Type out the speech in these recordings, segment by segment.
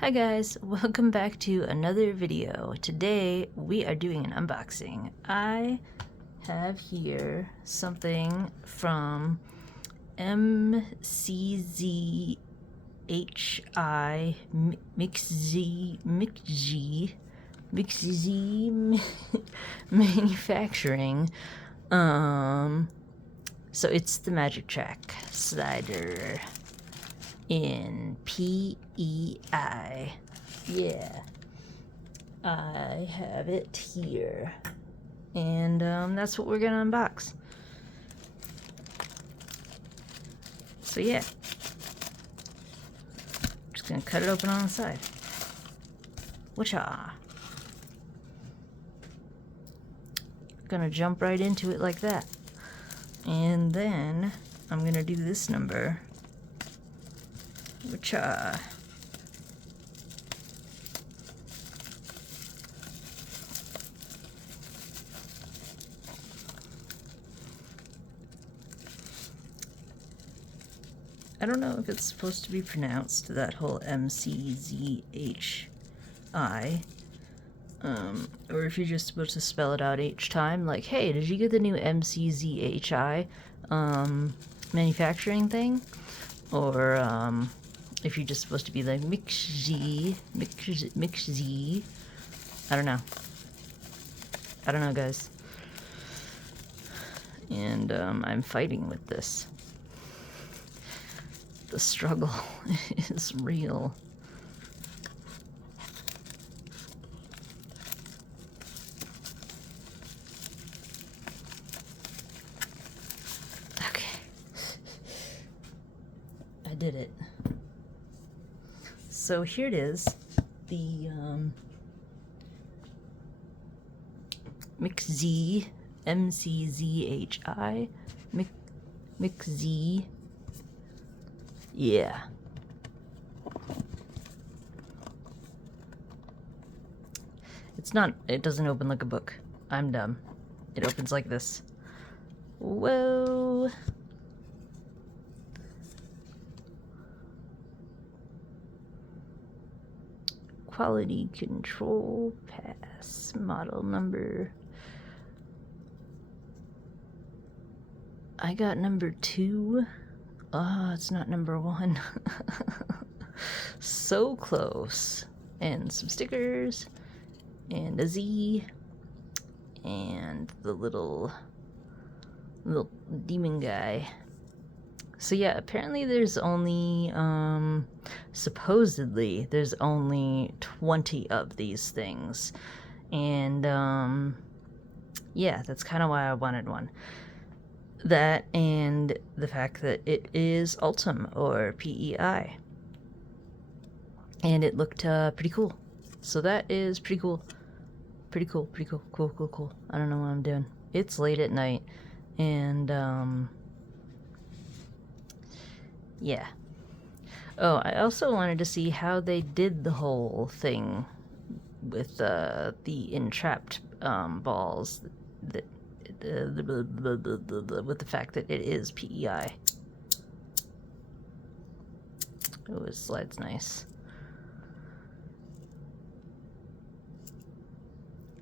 Hi guys, welcome back to another video. Today we are doing an unboxing. I have here something from MCZHI MCZHI Manufacturing. So it's the Magic Track slider in PEI. Yeah, I have it here, and that's what we're gonna unbox. So yeah, just gonna cut it open on the side. Whatcha? Gonna jump right into it like that, and then I'm gonna do this number. Which I don't know if it's supposed to be pronounced that whole MCZHI, or if you're just supposed to spell it out each time, like, hey, did you get the new MCZHI manufacturing thing? Or if you're just supposed to be like MCZHI. I don't know, guys. And I'm fighting with this. The struggle is real. Okay. I did it. So here it is, the MCZHI, MCZHI, yeah. It's not, it doesn't open like a book. I'm dumb. It opens like this. Whoa. Quality control pass, model number. I got number 2. Oh, it's not number 1. So close. And some stickers, and a Z, and the little demon guy. So yeah, apparently there's only, supposedly there's only 20 of these things. And, yeah, that's kind of why I wanted one. That and the fact that it is Ultim or PEI. And it looked, pretty cool. So that is pretty cool. Pretty cool. Cool. I don't know what I'm doing. It's late at night. And, yeah. Oh, I also wanted to see how they did the whole thing with the entrapped balls, that with the fact that it is PEI. Oh, it slides nice.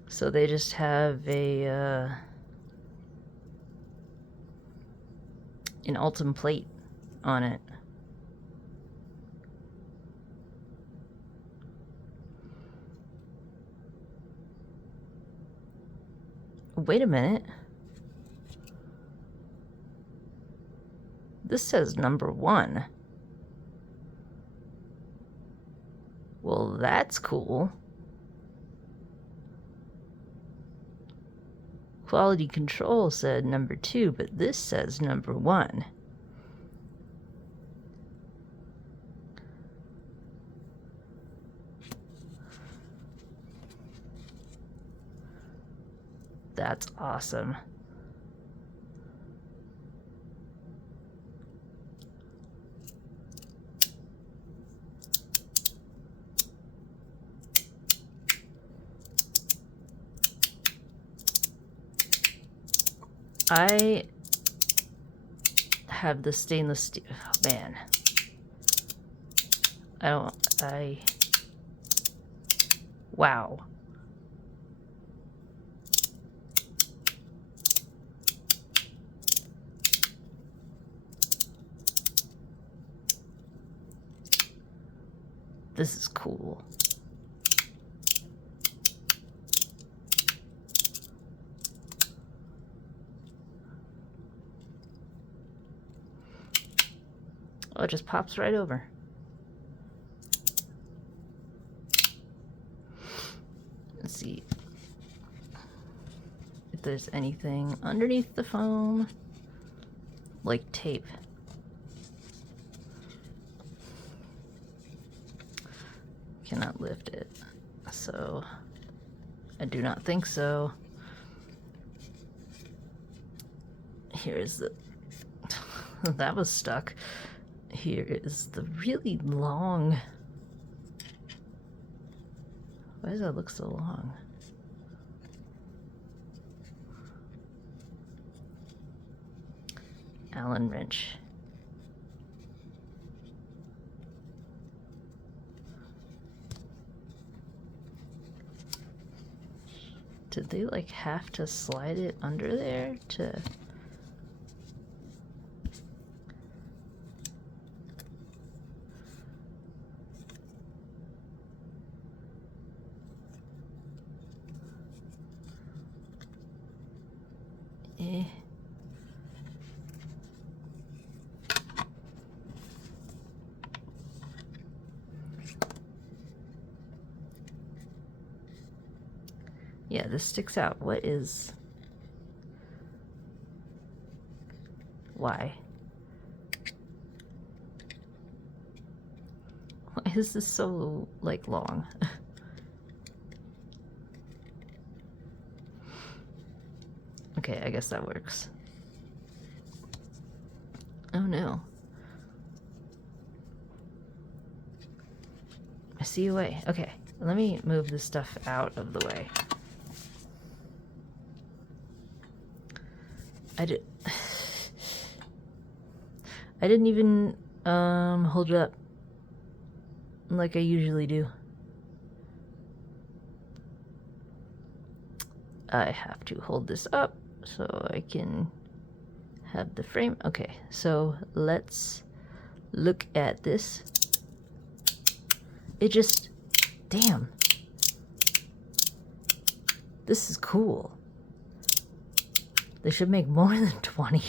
So they just have a an Ultim plate on it. Wait a minute. This says number 1. Well, that's cool. Quality control said number 2, but this says number 1. That's awesome. I have the stainless steel. Oh, man. I Wow. This is cool. Oh, it just pops right over. Let's see if there's anything underneath the foam, like tape. Cannot lift it, so I do not think so. Here's the that was stuck. Here is the really long. Why does that look so long? Allen wrench. Did they like have to slide it under there to? Eh. Yeah, this sticks out. What is... Why? Why is this so, like, long? Okay, I guess that works. Oh no. I see a way. Okay, let me move this stuff out of the way. I didn't even hold it up like I usually do. I have to hold this up so I can have the frame. Okay, so let's look at this. It just, damn. This is cool. They should make more than 20.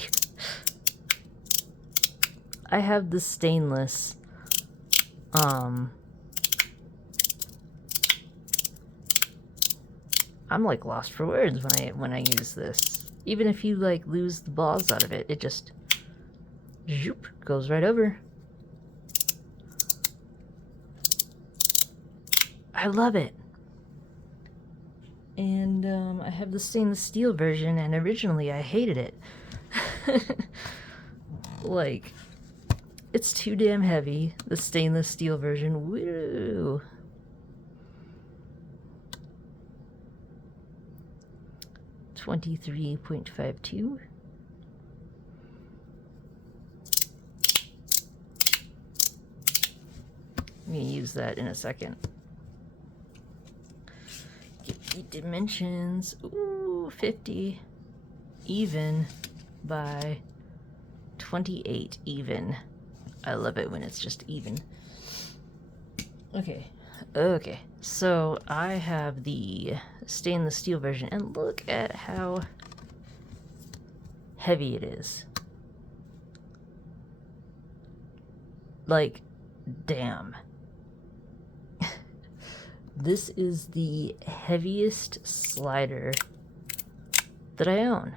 I have the stainless, I'm like lost for words when I use this. Even if you like lose the balls out of it, it just zoop, goes right over. I love it. And I have the stainless steel version, and originally I hated it. Like, it's too damn heavy, the stainless steel version. Woo! $23.52. I'm gonna use that in a second. Get the dimensions. Ooh, 50 even by 28 even. I love it when it's just even. Okay, so I have the stainless steel version, and look at how heavy it is. Like, damn. This is the heaviest slider that I own.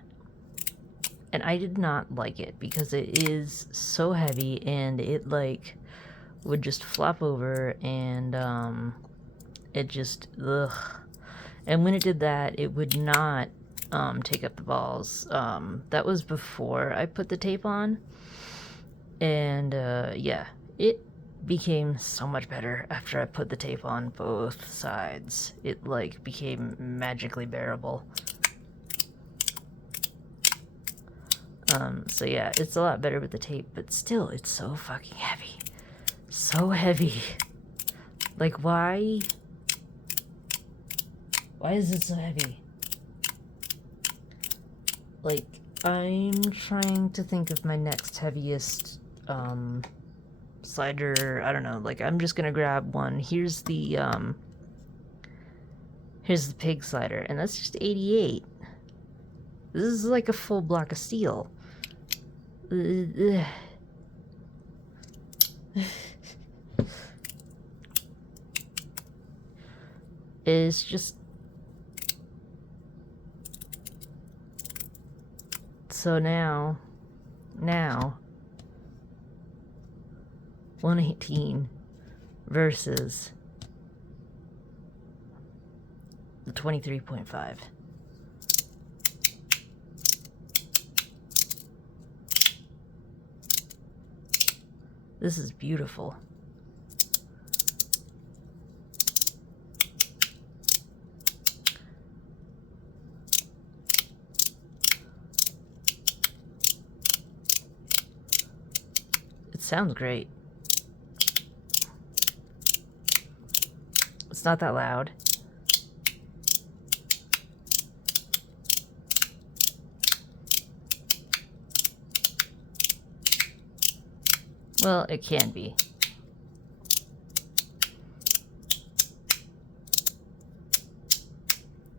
And I did not like it because it is so heavy, and it like would just flop over, and it just, ugh. And when it did that, it would not take up the balls. That was before I put the tape on. And yeah, it became so much better after I put the tape on both sides. It like became magically bearable. So yeah, it's a lot better with the tape, but still, it's so fucking heavy. So heavy. Like, why Why is it so heavy? Like, I'm trying to think of my next heaviest slider. I don't know, like, I'm just gonna grab one. Here's the pig slider, and that's just 88. This is like a full block of steel. It's just so now 118 versus the 23.5. This is beautiful. It sounds great. It's not that loud. Well, it can be.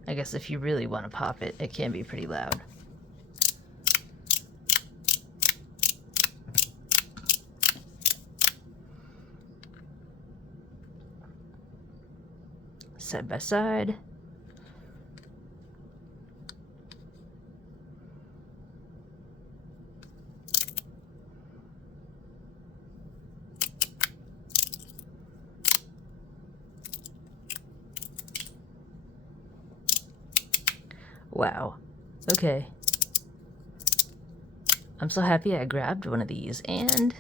I guess if you really want to pop it, it can be pretty loud. Side by side. Wow. Okay. I'm so happy I grabbed one of these, and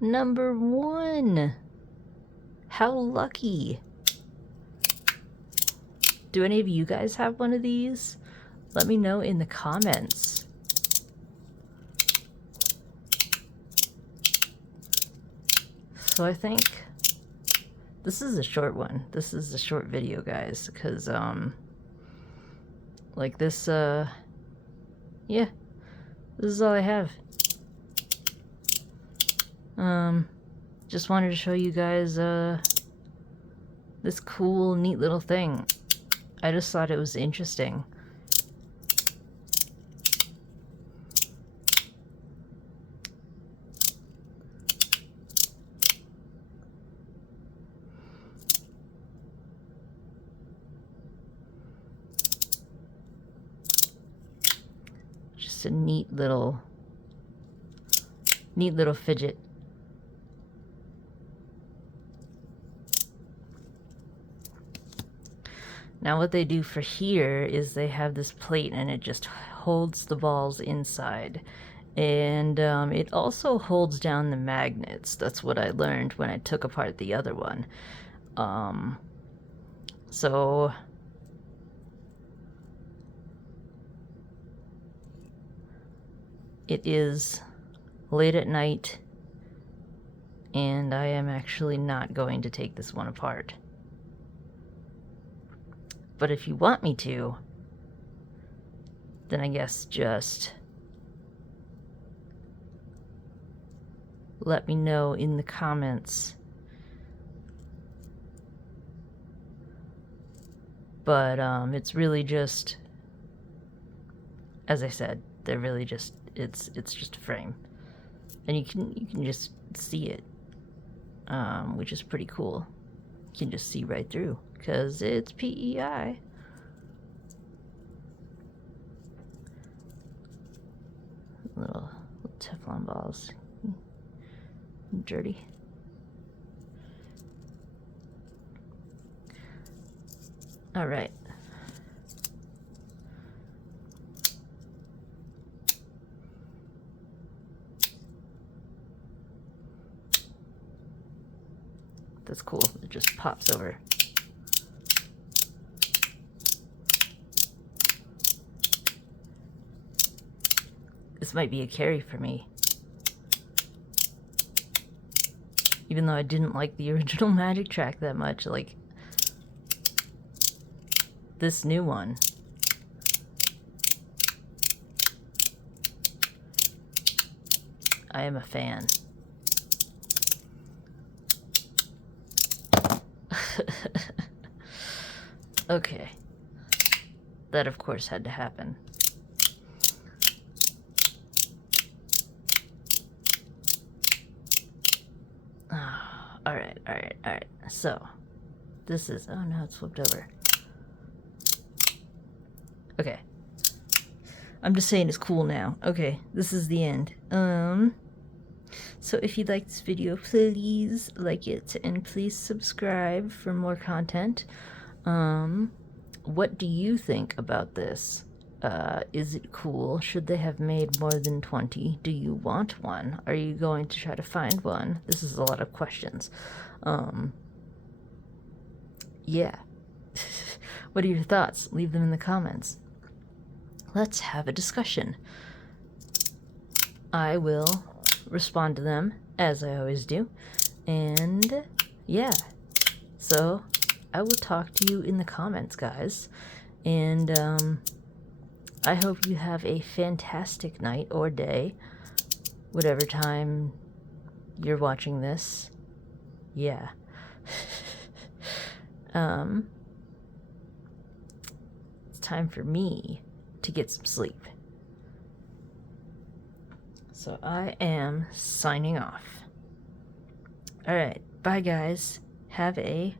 number one. How lucky. Do any of you guys have one of these? Let me know in the comments. So I think this is a short one. This is a short video, guys, because like this yeah, this is all I have. Just wanted to show you guys this cool, neat little thing. I just thought it was interesting. Just a neat little fidget. Now what they do for here is they have this plate and it just holds the balls inside. And it also holds down the magnets. That's what I learned when I took apart the other one. So it is late at night and I am actually not going to take this one apart. But if you want me to, then I guess just let me know in the comments. But it's really just, as I said, they're really just, it's just a frame, and you can just see it, which is pretty cool. You can just see right through because it's PEI. Little Teflon balls, dirty. All right. That's cool. It just pops over. This might be a carry for me. Even though I didn't like the original Magic Track that much, like this new one. I am a fan. Okay. That, of course, had to happen. Alright. So, this is... Oh, no, it's flipped over. Okay. I'm just saying it's cool now. Okay, this is the end. So if you like this video, please like it and please subscribe for more content. What do you think about this? Is it cool? Should they have made more than 20? Do you want one? Are you going to try to find one? This is a lot of questions. Yeah. What are your thoughts? Leave them in the comments. Let's have a discussion. I will respond to them, as I always do. And yeah. So I will talk to you in the comments, guys. And I hope you have a fantastic night or day, whatever time you're watching this. Yeah. It's time for me to get some sleep. So I am signing off. Alright, bye guys. Have a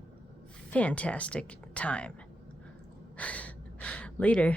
fantastic time. Later.